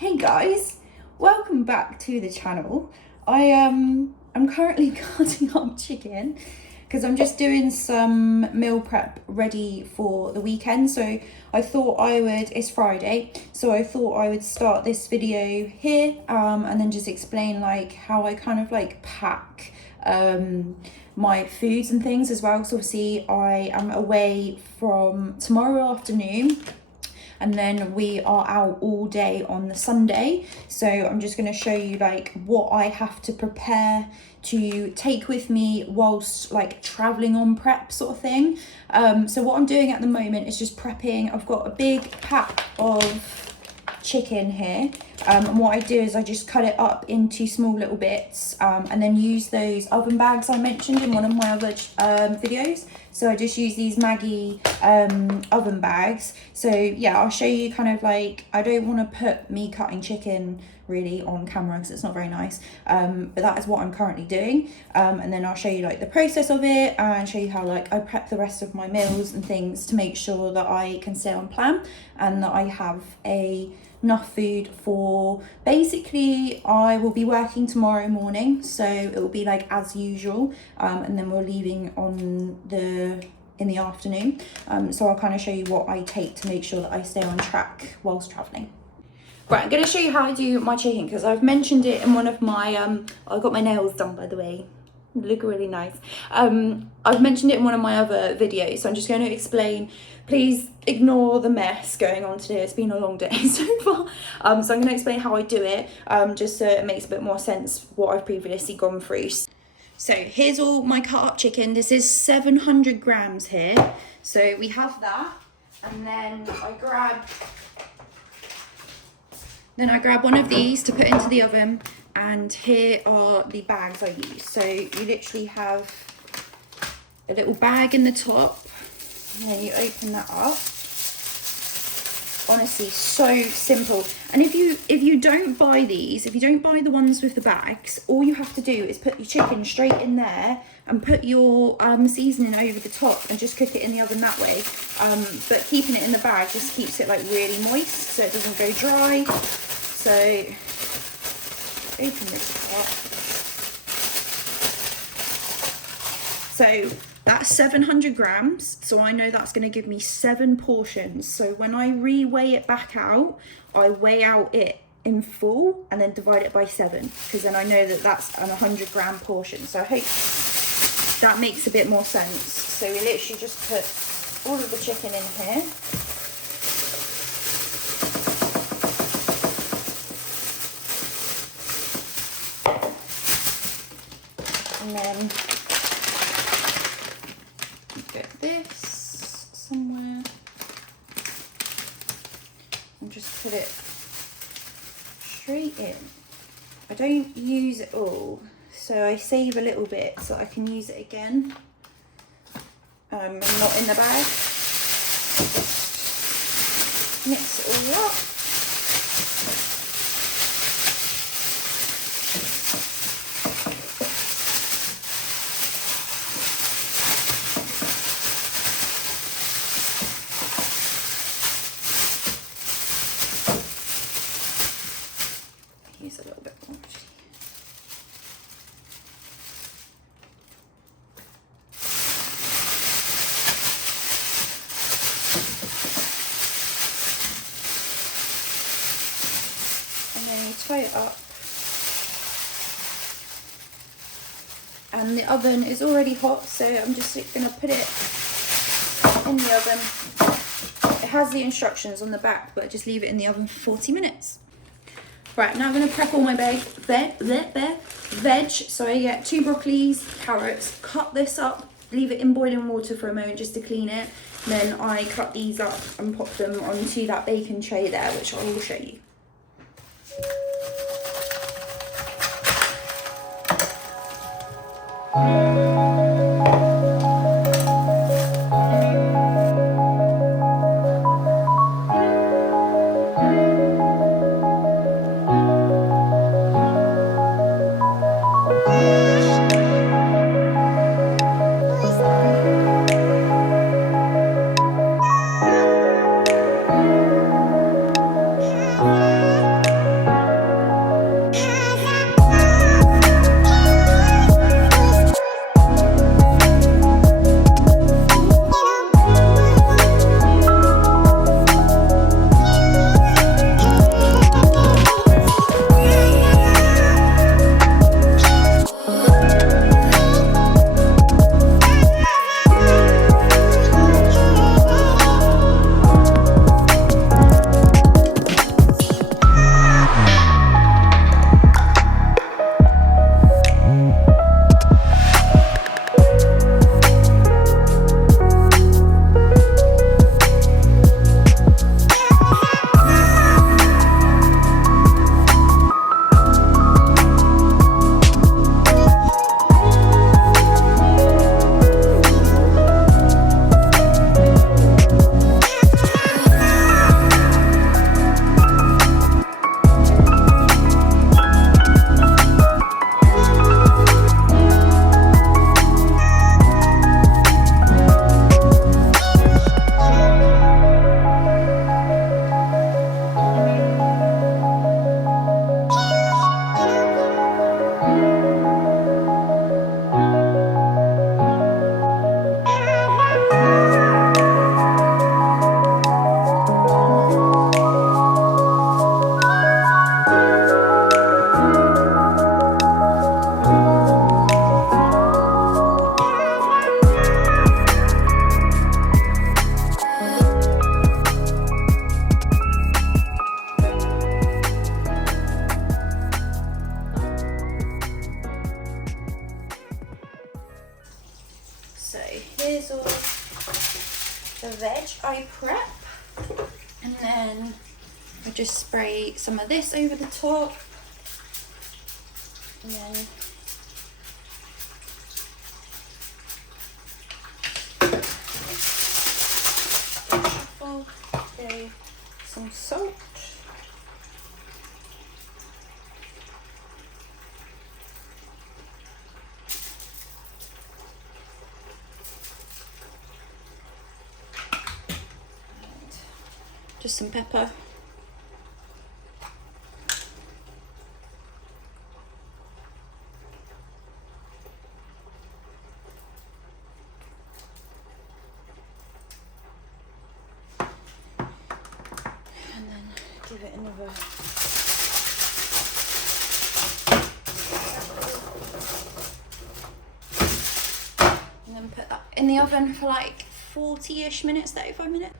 Hey guys, welcome back to the channel. I'm currently cutting up chicken because I'm just doing some meal prep ready for the weekend. So I thought it's Friday, so I thought I would start this video here and then just explain like how I kind of like pack my foods and things as well, because obviously I am away from tomorrow afternoon and then we are out all day on the Sunday. So I'm just going to show you like what I have to prepare to take with me whilst like traveling on prep sort of thing. So what I'm doing at the moment is just prepping. I've got a big pack of chicken here, and what I do is I just cut it up into small little bits and then use those oven bags I mentioned in one of my other videos. So I just use these Maggie oven bags. So yeah, I'll show you kind of like, I don't want to put me cutting chicken really on camera because it's not very nice, but that is what I'm currently doing, and then I'll show you like the process of it and show you how like I prep the rest of my meals and things to make sure that I can stay on plan and that I have enough food for basically, I will be working tomorrow morning, so it will be like as usual, and then we're leaving in the afternoon, so I'll kind of show you what I take to make sure that I stay on track whilst traveling. Right, I'm going to show you how I do my chicken because I've mentioned it in one of my I got my nails done, by the way. They look really nice. I've mentioned it in one of my other videos, so I'm just going to explain. Please ignore the mess going on today. It's been a long day so far. So I'm going to explain how I do it, just so it makes a bit more sense what I've previously gone through. So here's all my cut up chicken. This is 700 grams here. So we have that, and then I grab one of these to put into the oven, and here are the bags I use. So you literally have a little bag in the top, and then you open that up. Honestly, so simple. And if you don't buy these, if you don't buy the ones with the bags, all you have to do is put your chicken straight in there and put your seasoning over the top and just cook it in the oven that way. But keeping it in the bag just keeps it like really moist so it doesn't go dry. So open this up. So that's 700 grams. So I know that's going to give me 7 portions. So when I re-weigh it back out, I weigh out it in full and then divide it by 7, because then I know that that's an 100 gram portion. So I hope that makes a bit more sense. So we literally just put all of the chicken in here. And then get this somewhere and just put it straight in. I don't use it all, so I save a little bit so I can use it again, and not in the bag. Just mix it all up. Use a little bit more. And then you tie it up. And the oven is already hot, so I'm just going to put it in the oven. It has the instructions on the back, but just leave it in the oven for 40 minutes. Right, now I'm going to prep all my veg. So I get 2 broccolis, carrots, cut this up, leave it in boiling water for a moment just to clean it. Then I cut these up and pop them onto that baking tray there, which I will show you. veg I prep, and then I just spray some of this over the top, and then shuffle, throw some salt. Just some pepper. And then give it another. And then put that in the oven for like 40-ish minutes, 35 minutes.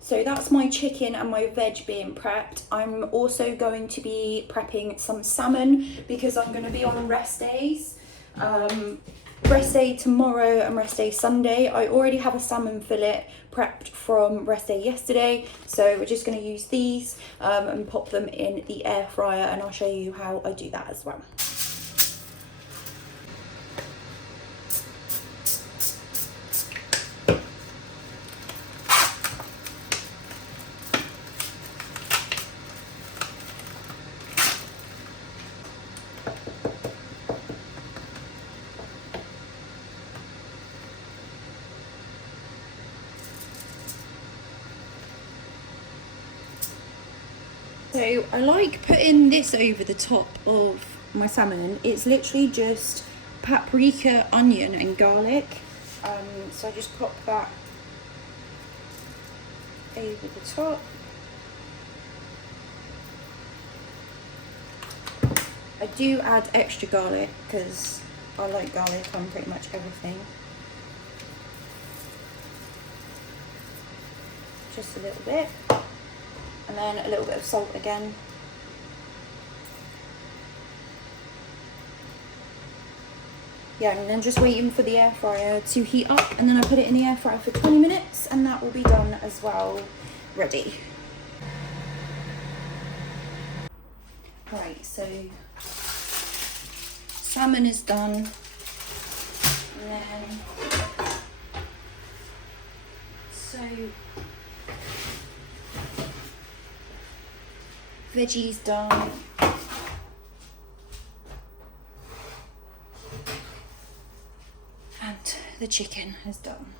So that's my chicken and my veg being prepped. I'm also going to be prepping some salmon because I'm going to be on rest days. Rest day tomorrow and rest day Sunday. I already have a salmon fillet prepped from rest day yesterday, so we're just going to use these and pop them in the air fryer, and I'll show you how I do that as well. So I like putting this over the top of my salmon. It's literally just paprika, onion and garlic. So I just pop that over the top. I do add extra garlic because I like garlic on pretty much everything. Just a little bit. And then a little bit of salt again. Yeah, and then just waiting for the air fryer to heat up, and then I put it in the air fryer for 20 minutes and that will be done as well, ready. Right, so salmon is done, and then veggies done. And the chicken is done.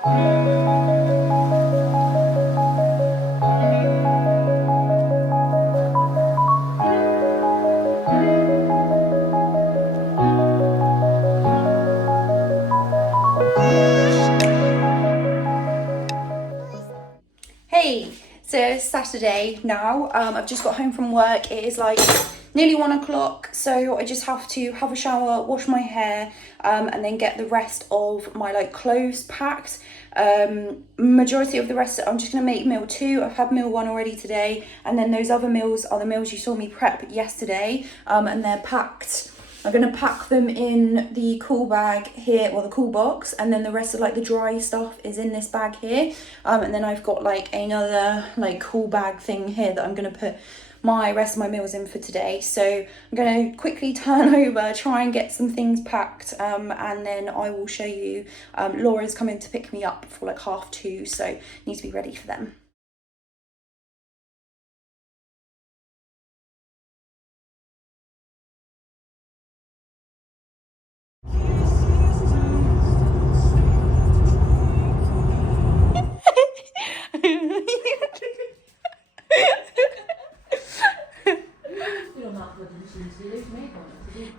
Hey, so it's Saturday now. I've just got home from work. It is like nearly 1 o'clock, so I just have to have a shower, wash my hair, and then get the rest of my like clothes packed. Majority of the rest, I'm just gonna make meal 2. I've had meal 1 already today, and then those other meals are the meals you saw me prep yesterday, and they're packed. I'm gonna pack them in the cool bag here, well the cool box, and then the rest of like the dry stuff is in this bag here. And then I've got like another like cool bag thing here that I'm gonna put my rest of my meals in for today. So I'm gonna quickly turn over, try and get some things packed, and then I will show you. Laura's coming to pick me up for like 2:30, so need to be ready for them.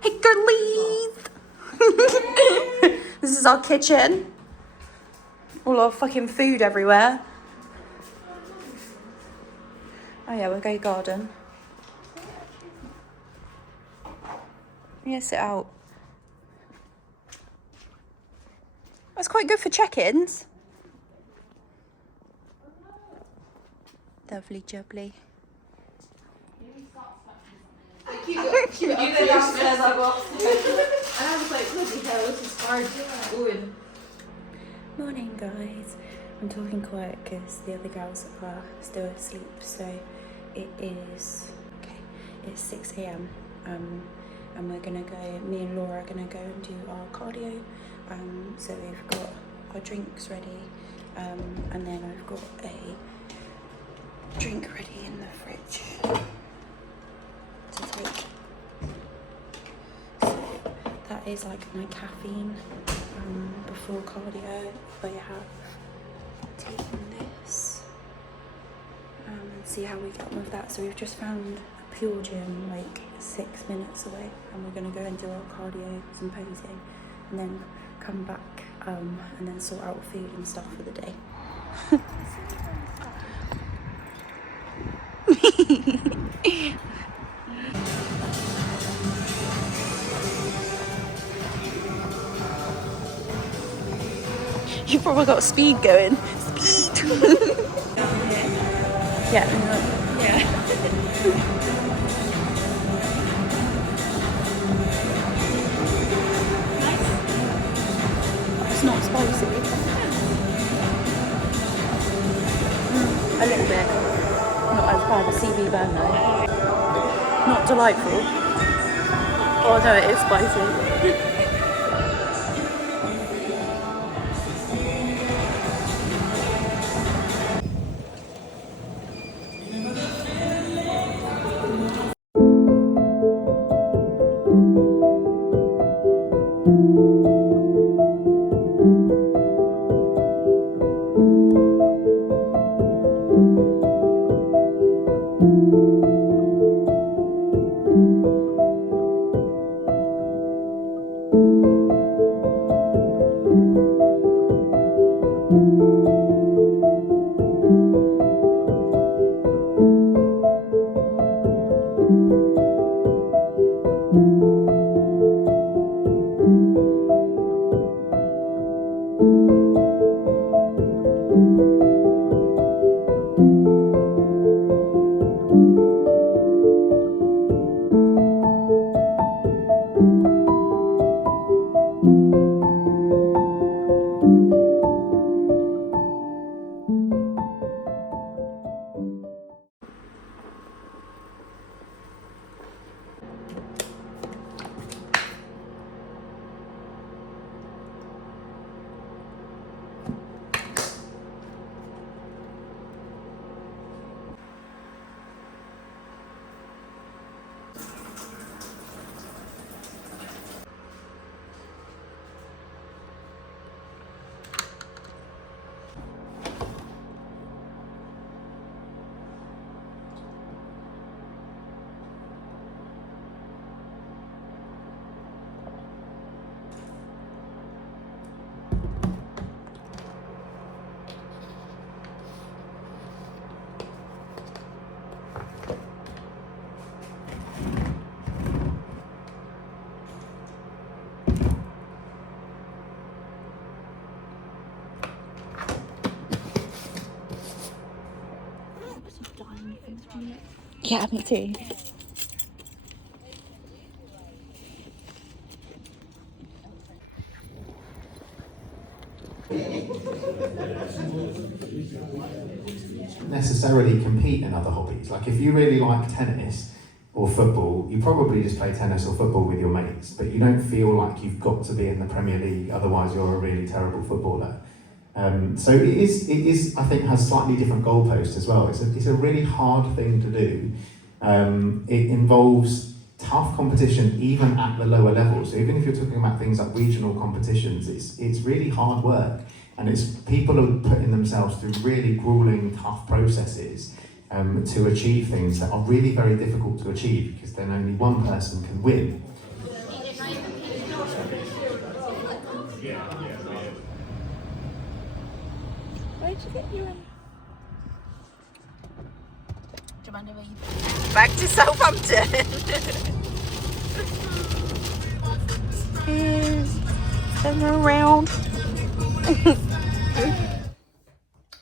Hey girlies! This is our kitchen. All our fucking food everywhere. Oh yeah, we'll go garden. Yeah, sit out. That's quite good for check-ins. Lovely jubbly. You go downstairs, I go upstairs. And I was like, bloody hell, this is hard going. Morning guys. I'm talking quiet because the other girls are still asleep, so it is, okay, it's 6 a.m. And we're gonna go, me and Laura are gonna go and do our cardio. So we've got our drinks ready, and then I've got a drink ready in the fridge to take. So that is like my caffeine before cardio. I have taken this and see how we get on with that. So we've just found a pure gym like 6 minutes away, and we're gonna go and do our cardio, some posing, and then come back and then sort out food and stuff for the day. You've probably got speed going. Speed! Yeah. Yeah. It's not spicy. A little bit. Not as bad as CB burn though. Not delightful. Oh no, it is spicy. Yeah, me too. Necessarily compete in other hobbies. Like if you really like tennis or football, you probably just play tennis or football with your mates, but you don't feel like you've got to be in the Premier League, otherwise you're a really terrible footballer. So it is, I think, has slightly different goalposts as well. It's a really hard thing to do. It involves tough competition even at the lower levels. So even if you're talking about things like regional competitions, it's really hard work. And it's people are putting themselves through really grueling, tough processes to achieve things that are really very difficult to achieve, because then only one person can win. Where'd you get your back to Southampton. Turn around.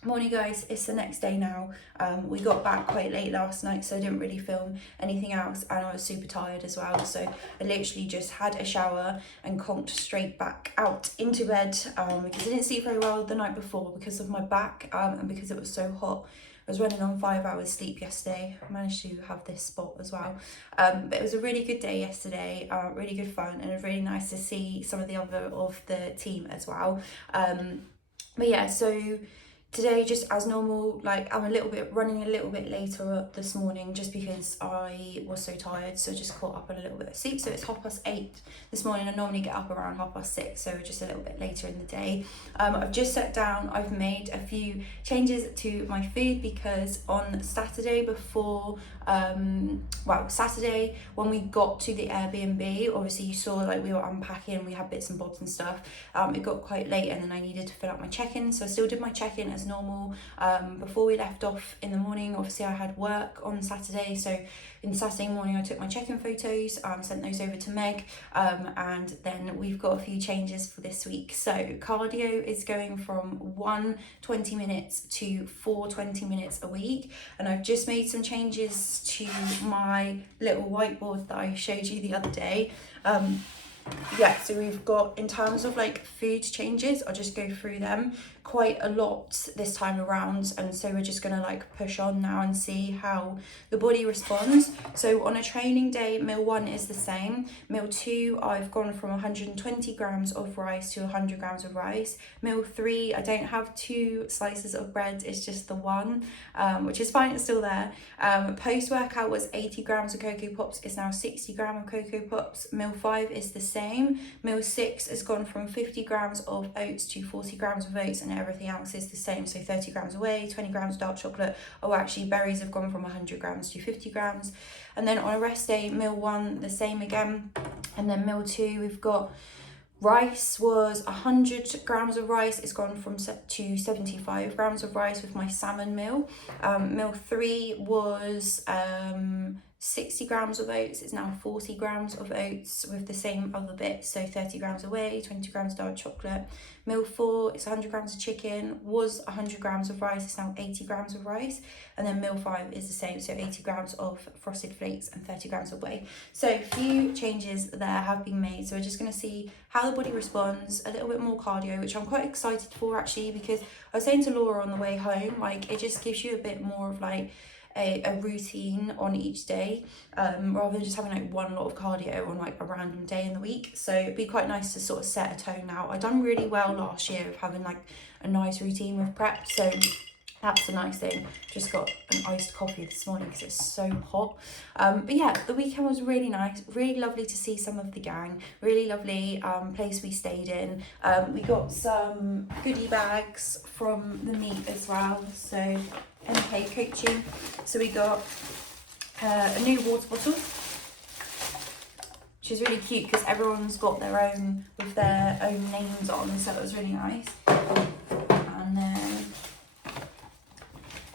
Morning guys, it's the next day now. We got back quite late last night, so I didn't really film anything else, and I was super tired as well, so I literally just had a shower and conked straight back out into bed because I didn't sleep very well the night before because of my back and because it was so hot. I was running on 5 hours sleep yesterday. I managed to have this spot as well. But it was a really good day yesterday, really good fun, and it was really nice to see some of the other of the team as well. But yeah, so today, just as normal, like I'm running a little bit later this morning just because I was so tired, so just caught up on a little bit of sleep. So it's 8:30 this morning. I normally get up around 6:30, so just a little bit later in the day. I've just sat down, I've made a few changes to my food because on Saturday Saturday when we got to the Airbnb, obviously you saw like we were unpacking, we had bits and bobs and stuff. It got quite late and then I needed to fill out my check-in, so I still did my check-in as normal. Before we left off in the morning, obviously I had work on Saturday, so in Saturday morning I took my check-in photos, sent those over to Meg, and then we've got a few changes for this week. So cardio is going from 1 20 minutes to 4 20 minutes a week, and I've just made some changes to my little whiteboard that I showed you the other day. Yeah, so we've got, in terms of like food changes, I'll just go through them quite a lot this time around, and so we're just gonna like push on now and see how the body responds. So on a training day, meal 1 is the same. Meal 2, I've gone from 120 grams of rice to 100 grams of rice. Meal 3, I don't have 2 slices of bread, it's just the 1, which is fine, it's still there. Post-workout was 80 grams of Cocoa Pops, it's now 60 grams of Cocoa Pops. Meal 5 is the same. Meal 6 has gone from 50 grams of oats to 40 grams of oats, and everything else is the same, so 30 grams of whey, 20 grams of dark chocolate. Oh, actually berries have gone from 100 grams to 50 grams. And then on a rest day, meal 1 the same again, and then meal 2 we've got rice was 100 grams of rice, it's gone from to 75 grams of rice with my salmon meal. Meal 3 was 60 grams of oats, it's now 40 grams of oats with the same other bits, so 30 grams of whey, 20 grams of dark chocolate. Meal 4, it's 100 grams of chicken, was 100 grams of rice, it's now 80 grams of rice. And then meal 5 is the same, so 80 grams of frosted flakes and 30 grams of whey. So a few changes there have been made, so we're just going to see how the body responds, a little bit more cardio, which I'm quite excited for actually, because I was saying to Laura on the way home, like it just gives you a bit more of like a routine on each day, rather than just having like one lot of cardio on like a random day in the week. So it'd be quite nice to sort of set a tone now. I've done really well last year of having like a nice routine with prep, so that's a nice thing. Just got an iced coffee this morning because it's so hot. But yeah, the weekend was really nice, really lovely to see some of the gang, really lovely place we stayed in. We got some goodie bags from the meet as well, so MK coaching. So we got a new water bottle, which is really cute because everyone's got their own with their own names on, so it was really nice. And then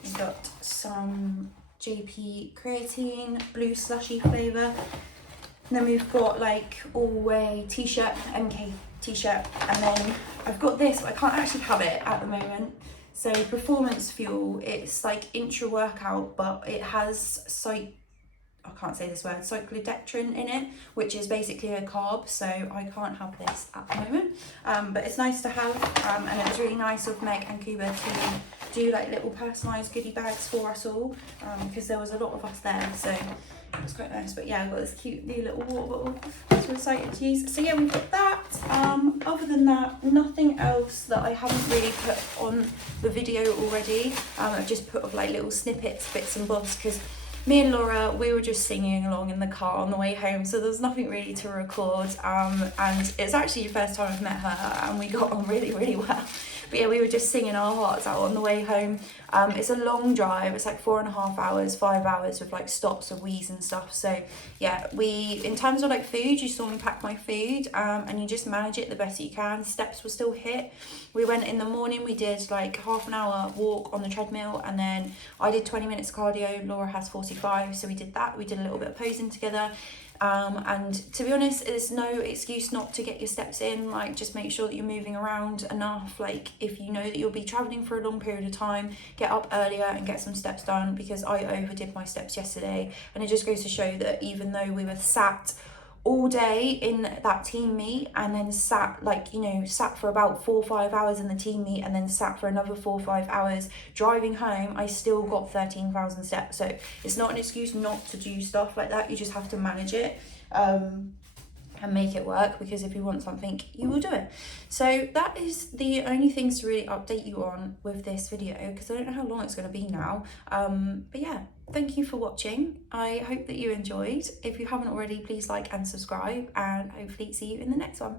we got some JP creatine blue slushy flavour, and then we've got like all-way t-shirt, MK t-shirt, and then I've got this, but I can't actually have it at the moment. So Performance Fuel, it's like intra workout, but it has I can't say this word, cyclodextrin in it, which is basically a carb, so I can't have this at the moment. But it's nice to have, and it was really nice of Meg and Kuba to do like little personalised goodie bags for us all, because there was a lot of us there, so it was quite nice. But yeah, I've got this cute new little water bottle, so excited to use. So yeah, we've got that. Other than that, nothing else that I haven't really put on the video already. I've just put up like little snippets, bits and bobs, because me and Laura, we were just singing along in the car on the way home, so there's nothing really to record. And it's actually the first time I've met her, and we got on really, really well. But yeah, we were just singing our hearts out on the way home. It's a long drive. It's like 4.5 hours, 5 hours with like stops of wheeze and stuff. So yeah, in terms of like food, you saw me pack my food, and you just manage it the best you can. Steps were still hit. We went in the morning, we did like half an hour walk on the treadmill, and then I did 20 minutes cardio. Laura has 45, so we did that. We did a little bit of posing together. And to be honest, there's no excuse not to get your steps in. Like, just make sure that you're moving around enough. Like, if you know that you'll be traveling for a long period of time, get up earlier and get some steps done, because I overdid my steps yesterday. And it just goes to show that even though we were sat all day in that team meet, and then sat for about 4 or 5 hours in the team meet, and then sat for another 4 or 5 hours driving home, I still got 13,000 steps. So it's not an excuse not to do stuff like that. You just have to manage it and make it work, because if you want something, you will do it. So that is the only things to really update you on with this video, because I don't know how long it's going to be now. But yeah, thank you for watching. I hope that you enjoyed. If you haven't already, please like and subscribe, and hopefully see you in the next one.